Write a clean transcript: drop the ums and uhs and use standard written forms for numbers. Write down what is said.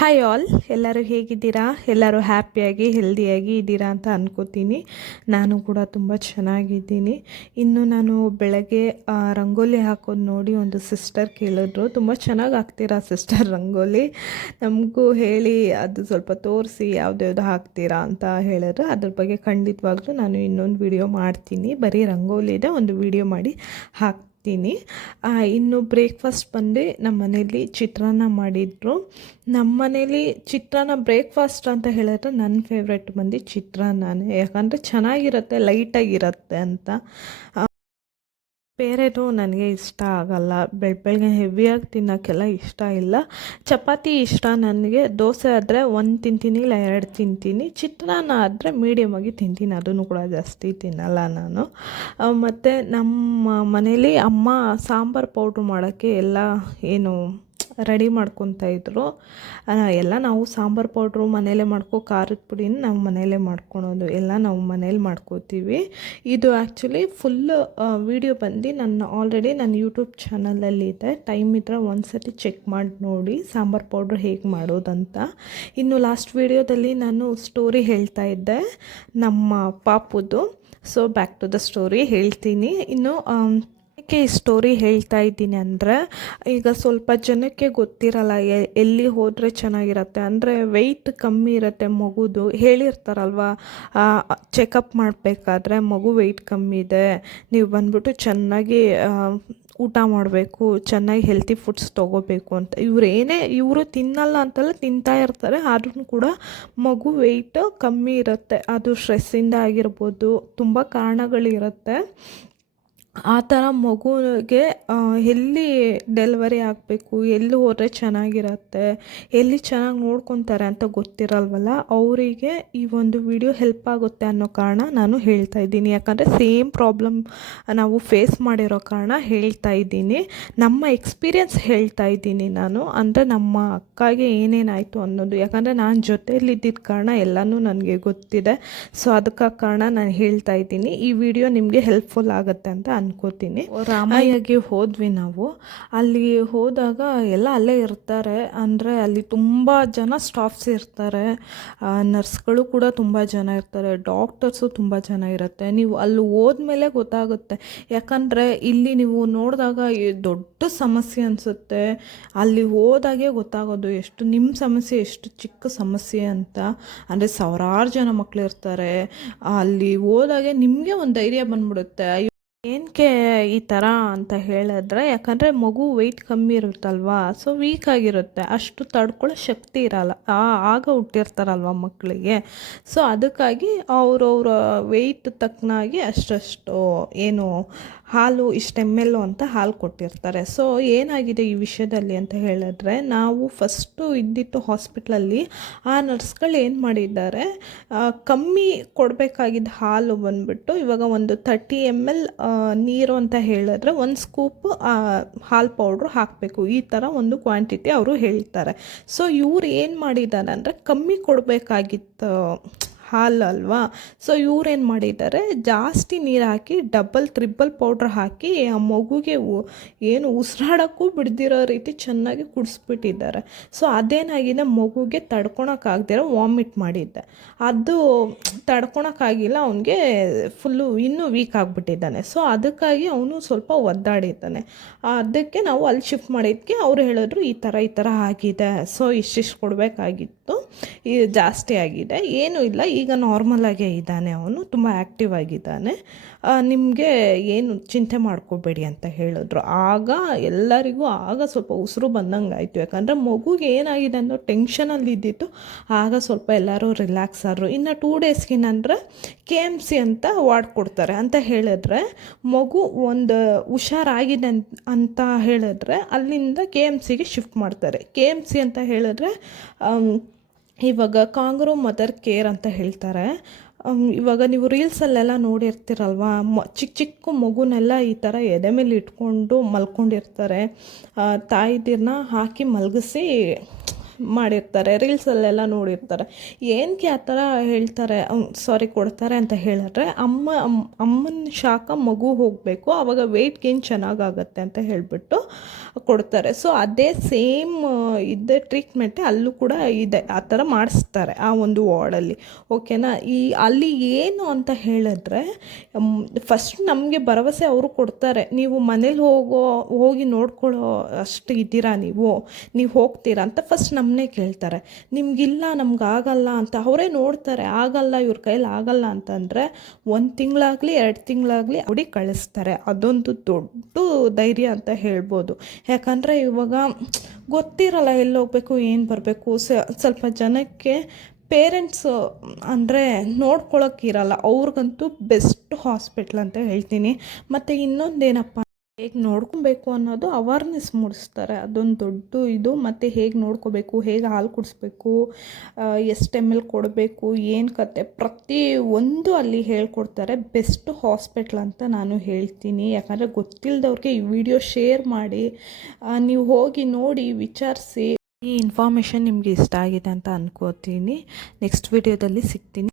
Hi all, ಎಲ್ಲರೂ ಹೇಗಿದ್ದೀರಾ? ಎಲ್ಲರೂ ಹ್ಯಾಪಿಯಾಗಿ ಹೆಲ್ದಿಯಾಗಿ ಇದ್ದೀರಾ ಅಂತ ಅನ್ಕೋತೀನಿ. ನಾನು ಕೂಡ ತುಂಬ ಚೆನ್ನಾಗಿದ್ದೀನಿ. ಇನ್ನು ನಾನು ಬೆಳಗ್ಗೆ ರಂಗೋಲಿ ಹಾಕೋದು ನೋಡಿ ಒಂದು ಸಿಸ್ಟರ್ ಕೇಳಿದ್ರು, ತುಂಬ ಚೆನ್ನಾಗಿ ಹಾಕ್ತೀರಾ ಸಿಸ್ಟರ್ ರಂಗೋಲಿ, ನಮಗೂ ಹೇಳಿ, ಅದು ಸ್ವಲ್ಪ ತೋರಿಸಿ ಯಾವ್ದ್ಯಾವ್ದು ಹಾಕ್ತೀರಾ ಅಂತ ಹೇಳಿದ್ರು. ಅದ್ರ ಬಗ್ಗೆ ಖಂಡಿತವಾಗ್ಲೂ ನಾನು ಇನ್ನೊಂದು ವಿಡಿಯೋ ಮಾಡ್ತೀನಿ. ಬರೀ ರಂಗೋಲಿದೆ, ಒಂದು ವಿಡಿಯೋ ಮಾಡಿ ಹಾಕ್ತೀನಿ. ಇನ್ನು ಬ್ರೇಕ್ಫಾಸ್ಟ್ ಬಂದು ನಮ್ಮ ಮನೇಲಿ ಚಿತ್ರಾನ್ನ ಮಾಡಿದ್ರು. ನಮ್ಮ ಮನೇಲಿ ಚಿತ್ರಾನ್ನ ಬ್ರೇಕ್ಫಾಸ್ಟ್ ಅಂತ ಹೇಳಿದ್ರೆ ನನ್ನ ಫೇವ್ರೆಟ್ ಬಂದು ಚಿತ್ರಾನ್ನನೇ. ಯಾಕಂದರೆ ಚೆನ್ನಾಗಿರುತ್ತೆ, ಲೈಟಾಗಿರುತ್ತೆ ಅಂತ. ಬೇರೆದು ನನಗೆ ಇಷ್ಟ ಆಗಲ್ಲ, ಬೆಳಗ್ಗೆ ಹೆವಿಯಾಗಿ ತಿನ್ನೋಕ್ಕೆಲ್ಲ ಇಷ್ಟ ಇಲ್ಲ. ಚಪಾತಿ ಇಷ್ಟ ನನಗೆ. ದೋಸೆ ಆದರೆ ಒಂದು ತಿಂತೀನಿ, ಇಲ್ಲ 2 ತಿಂತೀನಿ. ಚಿತ್ರಾನ್ನ ಆದರೆ ಮೀಡಿಯಮಾಗಿ ತಿಂತೀನಿ, ಅದನ್ನು ಕೂಡ ಜಾಸ್ತಿ ತಿನ್ನಲ್ಲ ನಾನು. ಮತ್ತು ನಮ್ಮ ಮನೇಲಿ ಅಮ್ಮ ಸಾಂಬಾರು ಪೌಡ್ರು ಮಾಡೋಕ್ಕೆ ಎಲ್ಲ ಏನು ರೆಡಿ ಮಾಡ್ಕೊತಾಯಿದ್ರು. ಎಲ್ಲ ನಾವು ಸಾಂಬಾರು ಪೌಡ್ರು ಮನೇಲೇ ಖಾರದ ಪುಡಿನ ನಾವು ಮನೇಲೇ ಮಾಡ್ಕೊಳೋದು, ಎಲ್ಲ ನಾವು ಮನೇಲಿ ಮಾಡ್ಕೋತೀವಿ. ಇದು ಆ್ಯಕ್ಚುಲಿ ಫುಲ್ಲು ವಿಡಿಯೋ ಬಂದು ಆಲ್ರೆಡಿ ನನ್ನ ಯೂಟ್ಯೂಬ್ ಚಾನಲಲ್ಲಿದೆ. ಟೈಮ್ ಇದ್ದರೆ ಒಂದ್ಸತಿ ಚೆಕ್ ಮಾಡಿ ನೋಡಿ ಸಾಂಬಾರು ಪೌಡ್ರ್ ಹೇಗೆ ಮಾಡೋದಂತ. ಇನ್ನು ಲಾಸ್ಟ್ ವಿಡಿಯೋದಲ್ಲಿ ನಾನು ಸ್ಟೋರಿ ಹೇಳ್ತಾ ಇದ್ದೆ ನಮ್ಮ ಪಾಪುದು. So back to the story ಹೇಳ್ತೀನಿ. ಇನ್ನು ಈ ಸ್ಟೋರಿ ಹೇಳ್ತಾ ಇದ್ದೀನಿ ಅಂದರೆ, ಈಗ ಸ್ವಲ್ಪ ಜನಕ್ಕೆ ಗೊತ್ತಿರಲ್ಲ ಎಲ್ಲಿ ಹೋದರೆ ಚೆನ್ನಾಗಿರುತ್ತೆ ಅಂದರೆ, ವೆಯ್ಟ್ ಕಮ್ಮಿ ಇರುತ್ತೆ ಮಗುದು. ಹೇಳಿರ್ತಾರಲ್ವ, ಚೆಕಪ್ ಮಾಡಬೇಕಾದ್ರೆ ಮಗು ವೆಯ್ಟ್ ಕಮ್ಮಿ ಇದೆ, ನೀವು ಬಂದ್ಬಿಟ್ಟು ಚೆನ್ನಾಗಿ ಊಟ ಮಾಡಬೇಕು, ಚೆನ್ನಾಗಿ ಹೆಲ್ತಿ ಫುಡ್ಸ್ ತೊಗೋಬೇಕು ಅಂತ. ಇವರು ತಿನ್ನಲ್ಲ ಅಂತಲ್ಲ, ತಿಂತಾ ಇರ್ತಾರೆ, ಆದ್ರೂ ಕೂಡ ಮಗು ವೆಯ್ಟ್ ಕಮ್ಮಿ ಇರುತ್ತೆ. ಅದು ಸ್ಟ್ರೆಸ್ಸಿಂದ ಆಗಿರ್ಬೋದು, ತುಂಬ ಕಾರಣಗಳಿರುತ್ತೆ. ಆ ಥರ ಮಗುವಿಗೆ ಎಲ್ಲಿ ಡೆಲಿವರಿ ಆಗಬೇಕು, ಎಲ್ಲಿ ಹೋದರೆ ಚೆನ್ನಾಗಿರುತ್ತೆ, ಎಲ್ಲಿ ಚೆನ್ನಾಗಿ ನೋಡ್ಕೊತಾರೆ ಅಂತ ಗೊತ್ತಿರಲ್ವಲ್ಲ, ಅವರಿಗೆ ಈ ಒಂದು ವಿಡಿಯೋ ಹೆಲ್ಪ್ ಆಗುತ್ತೆ ಅನ್ನೋ ಕಾರಣ ನಾನು ಹೇಳ್ತಾ ಇದ್ದೀನಿ. ಯಾಕಂದರೆ ಸೇಮ್ ಪ್ರಾಬ್ಲಮ್ ನಾವು ಫೇಸ್ ಮಾಡಿರೋ ಕಾರಣ ಹೇಳ್ತಾ ಇದ್ದೀನಿ. ನಮ್ಮ ಎಕ್ಸ್ಪೀರಿಯನ್ಸ್ ಹೇಳ್ತಾ ಇದ್ದೀನಿ ನಾನು, ಅಂದರೆ ನಮ್ಮ ಅಕ್ಕಗೆ ಏನೇನಾಯಿತು ಅನ್ನೋದು. ಯಾಕಂದರೆ ನಾನು ಜೊತೆಯಲ್ಲಿದ್ದಿದ್ದ ಕಾರಣ ಎಲ್ಲನೂ ನನಗೆ ಗೊತ್ತಿದೆ. ಸೊ ಅದಕ್ಕೆ ಕಾರಣ ನಾನು ಹೇಳ್ತಾ ಇದ್ದೀನಿ. ಈ ವಿಡಿಯೋ ನಿಮಗೆ ಹೆಲ್ಪ್ಫುಲ್ ಆಗುತ್ತೆ ಅಂತ ಅನ್ಕೋತೀನಿ. ರಾಮಯ್ಯಗೆ ಹೋದ್ವಿ ನಾವು. ಅಲ್ಲಿ ಹೋದಾಗ ಎಲ್ಲ ಅಲ್ಲೇ ಇರ್ತಾರೆ, ಅಂದರೆ ಅಲ್ಲಿ ತುಂಬ ಜನ ಸ್ಟಾಫ್ಸ್ ಇರ್ತಾರೆ, ನರ್ಸ್ಗಳು ಕೂಡ ತುಂಬ ಜನ ಇರ್ತಾರೆ, ಡಾಕ್ಟರ್ಸು ತುಂಬ ಜನ ಇರುತ್ತೆ. ನೀವು ಅಲ್ಲಿ ಹೋದ್ಮೇಲೆ ಗೊತ್ತಾಗುತ್ತೆ. ಯಾಕಂದರೆ ಇಲ್ಲಿ ನೀವು ನೋಡಿದಾಗ ದೊಡ್ಡ ಸಮಸ್ಯೆ ಅನಿಸುತ್ತೆ, ಅಲ್ಲಿ ಹೋದಾಗೆ ಗೊತ್ತಾಗೋದು ಎಷ್ಟು ನಿಮ್ಮ ಸಮಸ್ಯೆ ಎಷ್ಟು ಚಿಕ್ಕ ಸಮಸ್ಯೆ ಅಂತ. ಅಂದರೆ ಸಾವಿರಾರು ಜನ ಮಕ್ಕಳು ಇರ್ತಾರೆ. ಅಲ್ಲಿ ಹೋದಾಗೆ ನಿಮಗೆ ಒಂದು ಧೈರ್ಯ ಬಂದ್ಬಿಡುತ್ತೆ, ಏನಕ್ಕೆ ಈ ಥರ ಅಂತ ಹೇಳಿದ್ರೆ, ಯಾಕಂದರೆ ಮಗು ವೆಯ್ಟ್ ಕಮ್ಮಿ ಇರುತ್ತಲ್ವಾ, ಸೊ ವೀಕ್ ಆಗಿರುತ್ತೆ, ಅಷ್ಟು ತಡ್ಕೊಳ್ಳೋ ಶಕ್ತಿ ಇರಲ್ಲ, ಆಗ ಹುಟ್ಟಿರ್ತಾರಲ್ವ ಮಕ್ಕಳಿಗೆ. ಸೊ ಅದಕ್ಕಾಗಿ ಅವರವರ ವೆಯ್ಟ್ ತಕ್ಕನಾಗಿ ಅಷ್ಟು ಏನು ಹಾಲು ಇಷ್ಟು ML ಅಂತ ಹಾಲು ಕೊಟ್ಟಿರ್ತಾರೆ. ಸೊ ಏನಾಗಿದೆ ಈ ವಿಷಯದಲ್ಲಿ ಅಂತ ಹೇಳಿದ್ರೆ, ನಾವು ಫಸ್ಟು ಇದ್ದಿತ್ತು ಹಾಸ್ಪಿಟ್ಲಲ್ಲಿ, ಆ ನರ್ಸ್ಗಳು ಏನು ಮಾಡಿದ್ದಾರೆ, ಕಮ್ಮಿ ಕೊಡಬೇಕಾಗಿದ್ದ ಹಾಲು ಬಂದುಬಿಟ್ಟು ಇವಾಗ ಒಂದು 30 ml ನೀರು ಅಂತ ಹೇಳಿದ್ರೆ 1 ಸ್ಕೂಪ್ ಹಾಲು ಪೌಡ್ರು ಹಾಕಬೇಕು, ಈ ಥರ ಒಂದು ಕ್ವಾಂಟಿಟಿ ಅವರು ಹೇಳ್ತಾರೆ. ಸೊ ಇವ್ರು ಏನು ಮಾಡಿದ್ದಾರೆ ಅಂದರೆ, ಕಮ್ಮಿ ಕೊಡಬೇಕಾಗಿತ್ತು ಹಾಲು ಅಲ್ವಾ, ಸೊ ಇವ್ರೇನು ಮಾಡಿದ್ದಾರೆ, ಜಾಸ್ತಿ ನೀರು ಹಾಕಿ ಟ್ರಿಬಲ್ ಪೌಡ್ರ್ ಹಾಕಿ ಆ ಮಗುಗೆ ಏನು ಉಸಿರಾಡೋಕ್ಕೂ ಬಿಡ್ದಿರೋ ರೀತಿ ಚೆನ್ನಾಗಿ ಕುಡಿಸ್ಬಿಟ್ಟಿದ್ದಾರೆ. ಸೊ ಅದೇನಾಗಿದೆ, ಮಗುಗೆ ತಡ್ಕೊಳಕ್ಕಾಗ್ದಿರೋ ವಾಮಿಟ್ ಮಾಡಿದ್ದೆ, ಅದು ತಡ್ಕೊಳಕ್ಕಾಗಿಲ್ಲ, ಅವನಿಗೆ ಫುಲ್ಲು ಇನ್ನೂ ವೀಕ್ ಆಗಿಬಿಟ್ಟಿದ್ದಾನೆ. ಸೊ ಅದಕ್ಕಾಗಿ ಅವನು ಸ್ವಲ್ಪ ಒದ್ದಾಡಿದ್ದಾನೆ. ಅದಕ್ಕೆ ನಾವು ಅಲ್ಲಿ ಶಿಫ್ಟ್ ಮಾಡಿದ್ದಕ್ಕೆ ಅವ್ರು ಹೇಳಿದ್ರು ಈ ಥರ ಆಗಿದೆ, ಸೊ ಇಷ್ಟಿಷ್ಟು ಕೊಡಬೇಕಾಗಿತ್ತು, ಜಾಸ್ತಿ ಆಗಿದೆ, ಏನೂ ಇಲ್ಲ, ಈಗ ನಾರ್ಮಲಾಗೇ ಇದ್ದಾನೆ, ಅವನು ತುಂಬ ಆ್ಯಕ್ಟಿವ್ ಆಗಿದ್ದಾನೆ, ನಿಮಗೆ ಏನು ಚಿಂತೆ ಮಾಡ್ಕೋಬೇಡಿ ಅಂತ ಹೇಳಿದ್ರು. ಆಗ ಎಲ್ಲರಿಗೂ ಸ್ವಲ್ಪ ಉಸಿರು ಬಂದಂಗೆ ಆಯಿತು. ಯಾಕಂದರೆ ಮಗುಗೆ ಏನಾಗಿದೆ ಅನ್ನೋ ಟೆನ್ಷನಲ್ಲಿ ಇದ್ದಿತ್ತು. ಆಗ ಸ್ವಲ್ಪ ಎಲ್ಲರೂ ರಿಲ್ಯಾಕ್ಸ್ ಆದರು. ಇನ್ನು 2 ಡೇಸ್ಗೇನಂದರೆ KMC ಅಂತ ವಾರ್ಡ್ ಕೊಡ್ತಾರೆ ಅಂತ ಹೇಳಿದ್ರೆ, ಮಗು ಒಂದು ಹುಷಾರಾಗಿದೆ ಅಂತ ಹೇಳಿದ್ರೆ ಅಲ್ಲಿಂದ KMCಗೆ ಶಿಫ್ಟ್ ಮಾಡ್ತಾರೆ. KMC ಅಂತ ಹೇಳಿದ್ರೆ ಇವಾಗ ಕಾಂಗ್ರೂ ಮದರ್ ಕೇರ್ ಅಂತ ಹೇಳ್ತಾರೆ. ಇವಾಗ ನೀವು ರೀಲ್ಸಲ್ಲೆಲ್ಲ ನೋಡಿರ್ತೀರಲ್ವ, ಚಿಕ್ಕ ಮಗುನೆಲ್ಲ ಈ ಥರ ಎದೆ ಮೇಲೆ ಇಟ್ಕೊಂಡು ಮಲ್ಕೊಂಡಿರ್ತಾರೆ, ತಾಯಿದಿರನ್ನ ಹಾಕಿ ಮಲಗಿಸಿ ಮಾಡಿರ್ತಾರೆ, ರೀಲ್ಸಲ್ಲೆಲ್ಲ ನೋಡಿರ್ತಾರೆ. ಏನಕ್ಕೆ ಆ ಥರ ಹೇಳ್ತಾರೆ, ಕೊಡ್ತಾರೆ ಅಂತ ಹೇಳಿದ್ರೆ ಅಮ್ಮನ ಶಾಖ ಮಗು ಹೋಗಬೇಕು, ಆವಾಗ ವೆಯ್ಟ್ ಗೇನ್ ಚೆನ್ನಾಗಾಗತ್ತೆ ಅಂತ ಹೇಳಿಬಿಟ್ಟು ಕೊಡ್ತಾರೆ. ಸೊ ಅದೇ ಸೇಮ್ ಇದ್ದೇ ಟ್ರೀಟ್ಮೆಂಟೇ ಅಲ್ಲೂ ಕೂಡ ಇದೆ, ಆ ಥರ ಮಾಡಿಸ್ತಾರೆ ಆ ಒಂದು ವಾರ್ಡಲ್ಲಿ. ಓಕೆನಾ. ಅಲ್ಲಿ ಏನು ಅಂತ ಹೇಳಿದ್ರೆ ಫಸ್ಟ್ ನಮಗೆ ಭರವಸೆ ಅವರು ಕೊಡ್ತಾರೆ, ನೀವು ಮನೇಲಿ ಹೋಗಿ ನೋಡ್ಕೊಳ್ಳೋ ಅಷ್ಟು ಇದ್ದೀರಾ, ನೀವು ಹೋಗ್ತೀರಾ ಅಂತ ಫಸ್ಟ್ ನಮ್ಮನ್ನೇ ಕೇಳ್ತಾರೆ. ನಿಮಗಿಲ್ಲ, ನಮ್ಗಾಗಲ್ಲ ಅಂತ ಅವರೇ ನೋಡ್ತಾರೆ. ಆಗಲ್ಲ, ಇವ್ರ ಕೈಲಿ ಆಗಲ್ಲ ಅಂತಂದರೆ 1 ತಿಂಗಳಾಗಲಿ 2 ತಿಂಗಳಾಗಲಿ ಹುಡಿ ಕಳಿಸ್ತಾರೆ. ಅದೊಂದು ದೊಡ್ಡ ಧೈರ್ಯ ಅಂತ ಹೇಳ್ಬೋದು. ಯಾಕಂದರೆ ಇವಾಗ ಗೊತ್ತಿರಲ್ಲ ಎಲ್ಲಿ ಹೋಗಬೇಕು, ಏನು ಬರಬೇಕು. ಸ್ವಲ್ಪ ಜನಕ್ಕೆ ಪೇರೆಂಟ್ಸು ಅಂದರೆ ನೋಡ್ಕೊಳಕ್ಕಿರಲ್ಲ, ಅವ್ರಿಗಂತೂ ಬೆಸ್ಟ್ ಹಾಸ್ಪಿಟ್ಲ್ ಅಂತ ಹೇಳ್ತೀನಿ. ಮತ್ತು ಇನ್ನೊಂದೇನಪ್ಪ, ಹೇಗೆ ನೋಡ್ಕೊಬೇಕು ಅನ್ನೋದು ಅವೇರ್ನೆಸ್ ಮೂಡಿಸ್ತಾರೆ, ಅದೊಂದು ದೊಡ್ಡ ಇದು. ಮತ್ತು ಹೇಗೆ ನೋಡ್ಕೋಬೇಕು, ಹೇಗೆ ಹಾಲು ಕುಡಿಸ್ಬೇಕು, ಎಷ್ಟು ml ಕೊಡಬೇಕು, ಏನು ಕತೆ, ಪ್ರತಿಯೊಂದು ಅಲ್ಲಿ ಹೇಳ್ಕೊಡ್ತಾರೆ. ಬೆಸ್ಟ್ ಹಾಸ್ಪಿಟ್ಲ್ ಅಂತ ನಾನು ಹೇಳ್ತೀನಿ. ಯಾಕಂದರೆ ಗೊತ್ತಿಲ್ಲದವ್ರಿಗೆ ಈ ವಿಡಿಯೋ ಶೇರ್ ಮಾಡಿ, ನೀವು ಹೋಗಿ ನೋಡಿ ವಿಚಾರಿಸಿ. ಈ ಇನ್ಫಾರ್ಮೇಷನ್ ನಿಮಗೆ ಇಷ್ಟ ಆಗಿದೆ ಅಂತ ಅಂದ್ಕೋತೀನಿ. ನೆಕ್ಸ್ಟ್ ವಿಡಿಯೋದಲ್ಲಿ ಸಿಗ್ತೀನಿ.